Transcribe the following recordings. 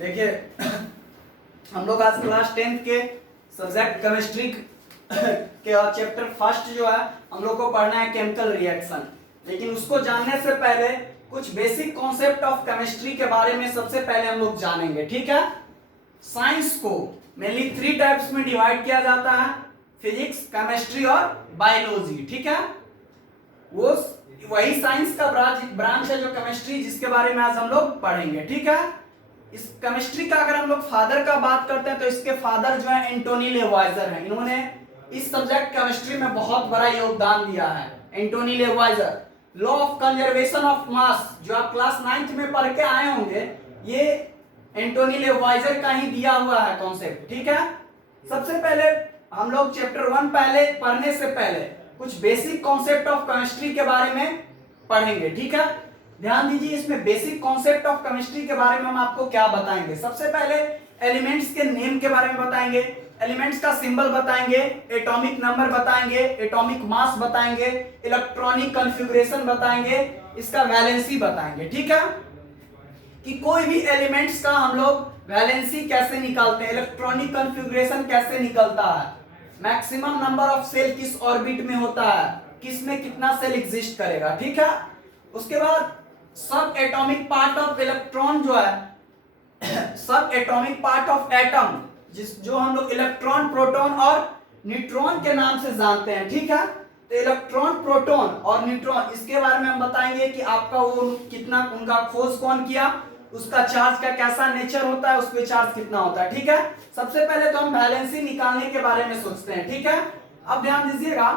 देखिए हम लोग आज क्लास 10th के सब्जेक्ट केमिस्ट्री के चैप्टर फर्स्ट जो है हम लोग को पढ़ना है केमिकल रिएक्शन। लेकिन उसको जानने से पहले कुछ बेसिक कॉन्सेप्ट ऑफ केमिस्ट्री के बारे में सबसे पहले हम लोग जानेंगे। ठीक है, साइंस को मेनली 3 टाइप्स में डिवाइड किया जाता है, फिजिक्स, केमिस्ट्री और बायोलॉजी। ठीक है, वो वही साइंस का ब्रांच है जो केमिस्ट्री, जिसके बारे में आज हम लोग पढ़ेंगे। ठीक है, इस केमिस्ट्री का अगर हम लोग फादर का बात करते हैं तो इसके फादर जो है एंटोनी लेवाइजर हैं। इन्होंने इस सब्जेक्ट केमिस्ट्री में बहुत बड़ा योगदान दिया है। Antoine Lavoisier, law of conservation of mass जो आप क्लास 9th में पढ़ के आए होंगे, ये एंटोनी लेवाइजर का ही दिया हुआ है कॉन्सेप्ट। ठीक है, सबसे पहले हम लोग चैप्टर 1 पहले पढ़ने से पहले कुछ बेसिक कॉन्सेप्ट ऑफ केमिस्ट्री के बारे में पढ़ेंगे। ठीक है, ध्यान दीजिए, इसमें बेसिक कॉन्सेप्ट ऑफ केमिस्ट्री के बारे में हम आपको क्या बताएंगे। सबसे पहले एलिमेंट्स के नेम के बारे में बताएंगे, एलिमेंट्स का सिंबल बताएंगे, एटॉमिक नंबर बताएंगे, एटॉमिक मास बताएंगे, इलेक्ट्रॉनिक कॉन्फ़िगरेशन बताएंगे, इसका वैलेंसी बताएंगे। ठीक है, कि कोई भी एलिमेंट्स का हम लोग वैलेंसी कैसे निकालते हैं, इलेक्ट्रॉनिक कॉन्फ़िगरेशन कैसे निकलता है, मैक्सिमम नंबर ऑफ सेल किस ऑर्बिट में होता है, किस में कितना सेल एग्जिस्ट करेगा। ठीक है, उसके बाद सब एटॉमिक पार्ट ऑफ इलेक्ट्रॉन जो है सब एटॉमिक पार्ट ऑफ एटम जो हम लोग इलेक्ट्रॉन, प्रोटॉन और न्यूट्रॉन के नाम से जानते हैं। ठीक है, तो इलेक्ट्रॉन, प्रोटॉन और न्यूट्रॉन, इसके बारे में हम बताएंगे कि आपका वो कितना, उनका खोज कौन किया, उसका चार्ज का कैसा नेचर होता है, उस पे चार्ज कितना होता है। ठीक है, सबसे पहले तो हम वैलेंसी निकालने के बारे में सोचते हैं। ठीक है, अब ध्यान दीजिएगा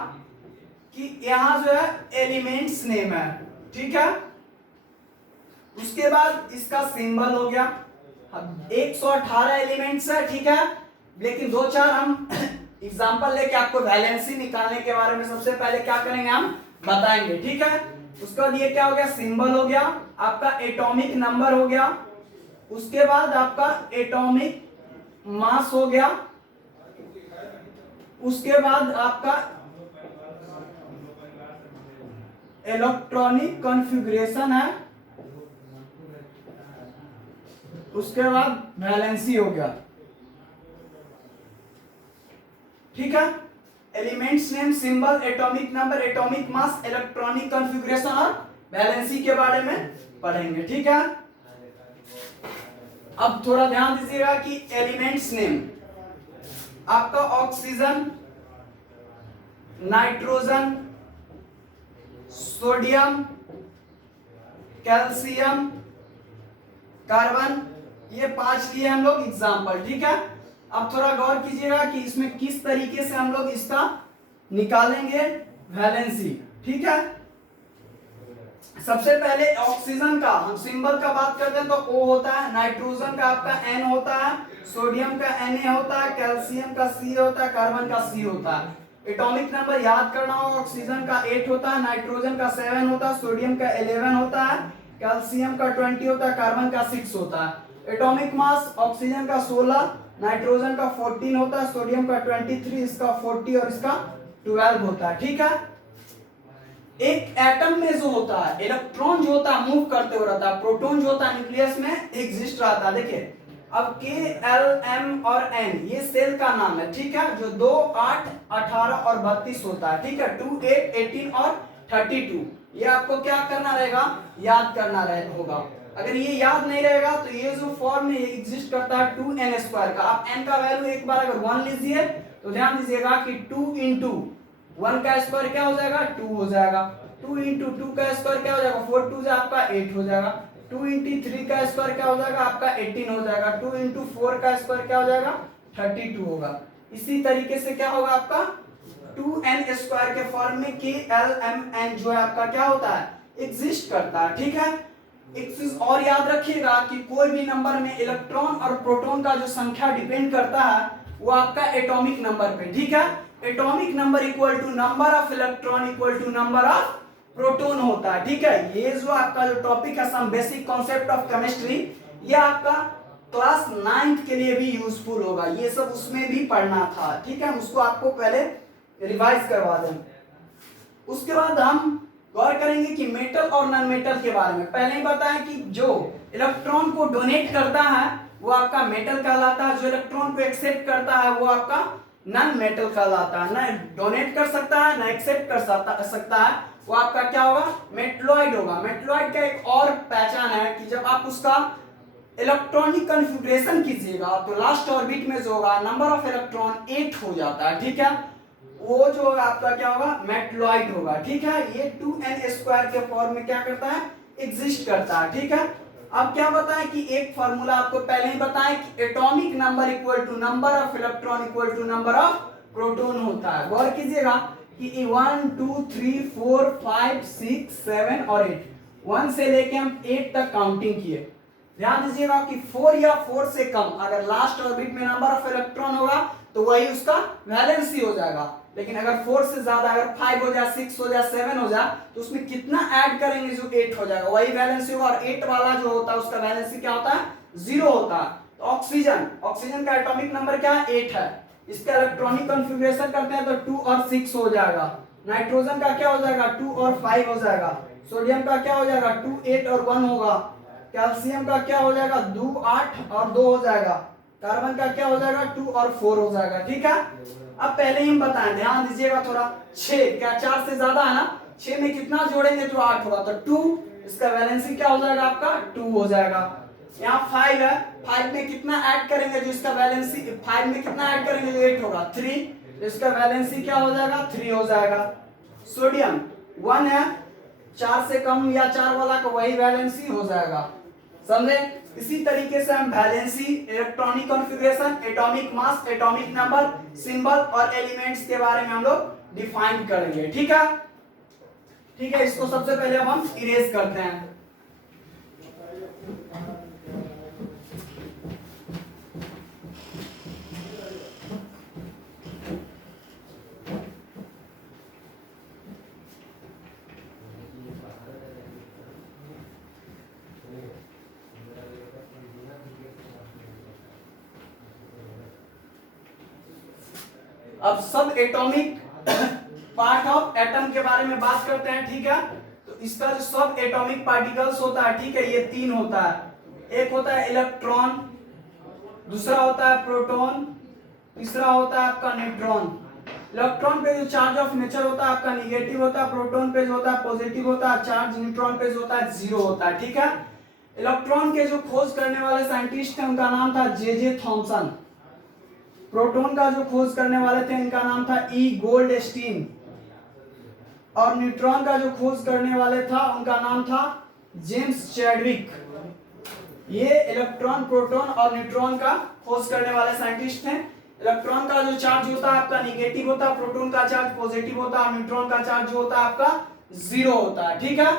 कि यहाँ जो है एलिमेंट्स नेम है। ठीक है, उसके बाद इसका सिंबल हो गया। 118 एलिमेंट्स है। ठीक है, लेकिन 2-4 हम एग्जांपल लेके आपको वैलेंसी निकालने के बारे में सबसे पहले क्या करेंगे, हम बताएंगे। ठीक है, उसके बाद ये क्या हो गया, सिंबल हो गया, आपका एटॉमिक नंबर हो गया, उसके बाद आपका एटॉमिक मास हो गया, उसके बाद आपका इलेक्ट्रॉनिक कॉन्फ़िगरेशन है, उसके बाद वैलेंसी हो गया। ठीक है, elements name, symbol, atomic number, atomic mass, electronic configuration और वैलेंसी के बारे में पढ़ेंगे। ठीक है, अब थोड़ा ध्यान दीजिएगा कि एलिमेंट्स नेम आपका oxygen, nitrogen, sodium, calcium, carbon, ये 5 लिए हम लोग एग्जाम्पल। ठीक है, अब थोड़ा गौर कीजिएगा कि इसमें किस तरीके से हम लोग इसका निकालेंगे वैलेंसी। ठीक है, सबसे पहले ऑक्सीजन का हम सिंबल का बात करते हैं तो O होता है, नाइट्रोजन का आपका N होता है, सोडियम का Na होता है, कैल्शियम का C होता है, कार्बन का C होता है। एटॉमिक नंबर याद करना हो, ऑक्सीजन का 8 होता है, नाइट्रोजन का 7 होता है, सोडियम का 11 होता है, कैल्शियम का 20 होता है, कार्बन का 6 होता है। एटॉमिक मास ऑक्सीजन का 16, नाइट्रोजन का 14 होता है, सोडियम का 23, इसका 40 और इसका 12 होता है। ठीक है, एक एटम में जो होता है इलेक्ट्रॉन जो होता है मूव करते हुए रहता है, प्रोटॉन जो होता है न्यूक्लियस में एग्जिस्ट रहता है। देखिए अब K, L, M और N ये सेल का नाम है। ठीक है, जो 2, 8, 18 और 32 होता है। ठीक है, 2, 8, 18 और 32, ये आपको क्या करना रहेगा, याद करना होगा। अगर ये याद नहीं रहेगा तो ये जो फॉर्म में एग्जिस्ट करता है 2n² का, आप n का वैल्यू एक बार अगर 1 लीजिए तो ध्यान दीजिएगा कि 2 इंटू 1 का स्क्वायर क्या हो जाएगा, 2 हो जाएगा, 2 इंटू 2 का स्क्वायर क्या हो जाएगा, 4 2 से आपका 8 हो जाएगा, 2 इंटू 3 का स्क्वायर क्या हो जाएगा, आपका 18 हो जाएगा, 2 इंटू 4 का स्क्वायर क्या हो जाएगा, 32 होगा। इसी तरीके से क्या होगा आपका 2n² के फॉर्म में K, L, M, N जो है आपका क्या होता है, एग्जिस्ट करता है। ठीक है, एक चीज और याद रखिएगा कि कोई भी नंबर में इलेक्ट्रॉन और प्रोटॉन का जो संख्या डिपेंड करता है वो आपका एटॉमिक नंबर पे। ठीक है, atomic number equal to number of electron equal to number of proton होता है। ठीक है, ये जो आपका जो टॉपिक है some basic concept of chemistry, ये आपका क्लास 9th के लिए भी यूजफुल होगा, ये सब उसमें भी पढ़ना था। ठीक है, उसको आपको पहले रिवाइज करवा दें। उसके बाद हम गौर करेंगे कि मेटल और नॉन मेटल के बारे में। पहले ही बताएं कि जो इलेक्ट्रॉन को डोनेट करता है वो आपका मेटल कहलाता है, जो इलेक्ट्रॉन को एक्सेप्ट करता है वो आपका नॉन मेटल कहलाता है। ना डोनेट कर सकता है ना एक्सेप्ट कर सकता है, वो आपका क्या होगा, मेटलॉइड होगा। मेटलॉइड का एक और पहचान है कि जब आप उसका इलेक्ट्रॉनिक कॉन्फ़िगरेशन कीजिएगा तो लास्ट ऑर्बिट में जो होगा नंबर ऑफ इलेक्ट्रॉन 8 हो जाता है, ठीक है, वो जो होगा आपका क्या होगा, मेटलॉइड होगा, ठीक है। ये 2n² के फॉर्म में क्या करता है, एग्जिस्ट करता है, ठीक है। अब क्या बताएं कि एक फार्मूला आपको पहले ही बताएं कि atomic number equal to number of electron equal to number of proton होता है। गौर कीजिएगा कि 1 2 3 4 5 6 7 और 8, 1 से लेके हम 8 तक काउंटिंग किए। ध्यान दीजिएगा कि 4 या 4 से कम अगर लास्ट ऑर्बिट में नंबर ऑफ इलेक्ट्रॉन होगा तो वही उसका वैलेंसी हो जाएगा। लेकिन अगर 4 से ज्यादा, अगर 5 हो जाए, 6 हो जाए, 7 हो जाए, तो उसमें कितना ऐड करेंगे, जो 8 हो जाएगा वही वैलेंसी होगा। और 8 वाला जो होता है उसका वैलेंसी क्या होता है, 0 होता है। तो ऑक्सीजन का एटॉमिक नंबर क्या है, 8 है। इसका इलेक्ट्रॉनिक कॉन्फ़िगरेशन करते हैं तो 2 और 6 हो जाएगा। नाइट्रोजन का क्या हो जाएगा, 2 और 5 हो जाएगा। सोडियम का क्या हो जाएगा, 2 8 और 1 होगा। कैल्शियम का क्या हो जाएगा, 2 8 और 2 हो जाएगा। कार्बन का क्या हो जाएगा, 2 और 4 हो जाएगा, ठीक है। अब पहले ही हम बताएं, ध्यान दीजिएगा थोड़ा, 6 क्या 4 से ज्यादा है ना, 6 में कितना जोड़ेंगे तो 8 होगा, तो 2, इसका वैलेंसी क्या हो जाएगा आपका 2 हो जाएगा। यहाँ 5 है, 5 में कितना ऐड करेंगे जो इसका वैलेंसी, 5 में कितना ऐड करेंगे जो 8 होगा, 3, तो इसका वैलेंसी क्या हो जाएगा, 3 हो जाएगा। सोडियम 1 है, 4 से कम या 4 वाला का वही वैलेंसी हो जाएगा, समझे। इसी तरीके से हम valency, electronic configuration, atomic mass, atomic number, symbol और एलिमेंट्स के बारे में हम लोग डिफाइन करेंगे, ठीक है। ठीक है, इसको सबसे पहले अब हम इरेज करते हैं। अब सब एटॉमिक पार्ट ऑफ एटम के बारे में बात करते हैं, ठीक है। तो इसका जो सब एटॉमिक पार्टिकल्स होता है, ठीक है, ये 3 होता है। एक होता है इलेक्ट्रॉन, दूसरा होता है प्रोटॉन, तीसरा होता है आपका न्यूट्रॉन। इलेक्ट्रॉन पे जो चार्ज ऑफ नेचर होता है आपका निगेटिव होता है, प्रोटॉन पे जो होता है पॉजिटिव होता है चार्ज, न्यूट्रॉन पे जो होता है 0 होता है, ठीक है। इलेक्ट्रॉन के जो खोज करने वाले साइंटिस्ट थे उनका नाम था जे थॉमसन। प्रोटॉन का जो खोज करने वाले थे इनका नाम था ई गोल्डस्टीन। और न्यूट्रॉन का जो खोज करने वाले था उनका नाम था जेम्स चैडविक। ये इलेक्ट्रॉन, प्रोटॉन और न्यूट्रॉन का खोज करने वाले साइंटिस्ट हैं। इलेक्ट्रॉन का जो चार्ज होता है आपका निगेटिव होता है, प्रोटॉन का चार्ज पॉजिटिव होता है, न्यूट्रॉन का चार्ज जो होता है आपका 0 होता है, ठीक है।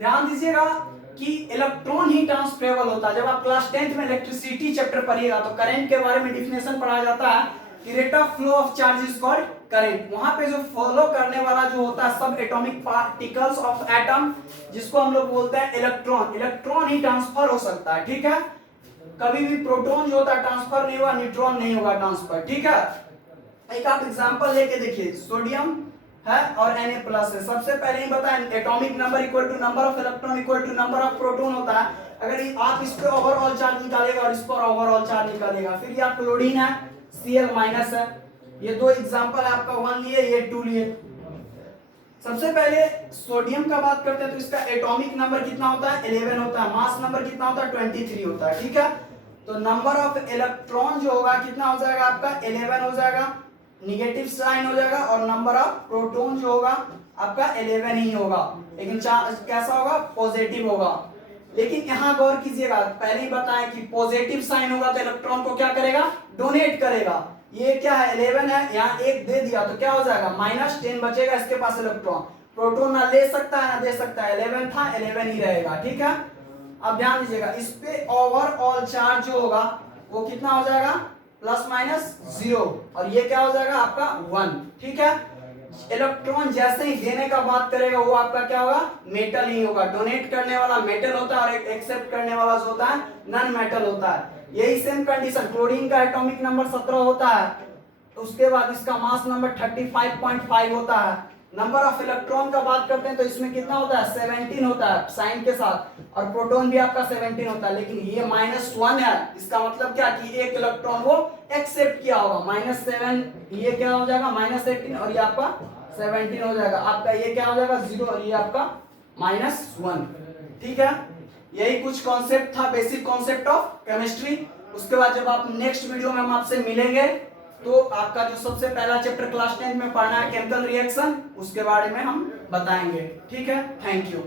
ध्यान दीजिएगा कि इलेक्ट्रॉन ही ट्रांसफरेबल होता है। जब आप क्लास 10th में इलेक्ट्रिसिटी चैप्टर पढ़िएगा तो करंट के बारे में डिफिनेशन पढ़ाया जाता है कि rate of flow of charge is called current. वहां पे जो फॉलो करने वाला जो होता है सब एटॉमिक पार्टिकल्स ऑफ एटम, जिसको हम लोग बोलते हैं इलेक्ट्रॉन, इलेक्ट्रॉन ही ट्रांसफर हो सकता है, ठीक है। कभी भी प्रोटॉन जो होता है ट्रांसफर नहीं होगा, न्यूट्रॉन नहीं होगा ट्रांसफर, ठीक है। एक आप एग्जांपल लेके देखिए, सोडियम है और Na+ है। सबसे पहले ही बताएं atomic number equal to number of electron equal to number of proton होता है। अगर आप इस पे ओवरऑल चार्ज निकालेगा और इस पर ओवरऑल चार्ज निकालेगा, फिर ये क्लोरीन है, Cl- है। ये दो एग्जांपल आपका 1 लिए, ये 2 लिए। सबसे पहले सोडियम का बात करते हैं तो इसका एटॉमिक नंबर कितना होता है, 11 होता है। मास नंबर कितना होता है, 23 होता है, ठीक है। तो नंबर ऑफ इलेक्ट्रॉन जो होगा कितना हो जाएगा आपका, 11 हो जाएगा, निगेटिव साइन हो जाएगा। और नंबर ऑफ प्रोटॉन जो होगा आपका 11 ही होगा, लेकिन कैसा होगा, पॉजिटिव होगा। लेकिन यहाँ गौर कीजिएगा, पहले ही बताएं कि पॉजिटिव साइन होगा तो इलेक्ट्रॉन को क्या करेगा, डोनेट करेगा। ये क्या है, 11 है, यहाँ 1 दे दिया तो क्या हो जाएगा, -10 बचेगा इसके पास इलेक्ट्रॉन। प्रोटॉन ना ले सकता है ना दे सकता है, 11 था 11 ही रहेगा, ठीक है। अब ध्यान दीजिएगा, इस पे ओवरऑल चार्ज जो होगा वो कितना हो जाएगा, ±0, और ये क्या हो जाएगा आपका 1, ठीक है। इलेक्ट्रॉन जैसे ही देने का बात करेगा वो आपका क्या होगा, मेटल ही होगा। डोनेट करने वाला मेटल होता है और एक्सेप्ट करने वाला जो होता है नॉन मेटल होता है। यही सेम कंडीशन, क्लोरीन का एटॉमिक नंबर 17 होता है, तो उसके बाद इसका मास नंबर 35.5 होता है। नंबर ऑफ इलेक्ट्रॉन का बात करते हैं तो इसमें कितना होता है 17 होता है साइन के साथ, और प्रोटॉन भी आपका 17 होता है, लेकिन ये -1 है, इसका मतलब क्या कि एक इलेक्ट्रॉन वो एक्सेप्ट किया होगा। -7 ये क्या हो जाएगा -18 और ये आपका 17 हो जाएगा, आपका ये क्या हो जाएगा 0 और ये आपका -1। ठीक है, यही कुछ कॉन्सेप्ट था, बेसिक कॉन्सेप्ट ऑफ केमिस्ट्री। उसके बाद जब आप नेक्स्ट वीडियो में हम आपसे मिलेंगे तो आपका जो सबसे पहला चैप्टर क्लास 10 में पढ़ना है केमिकल रिएक्शन, उसके बारे में हम बताएंगे। ठीक है, थैंक यू।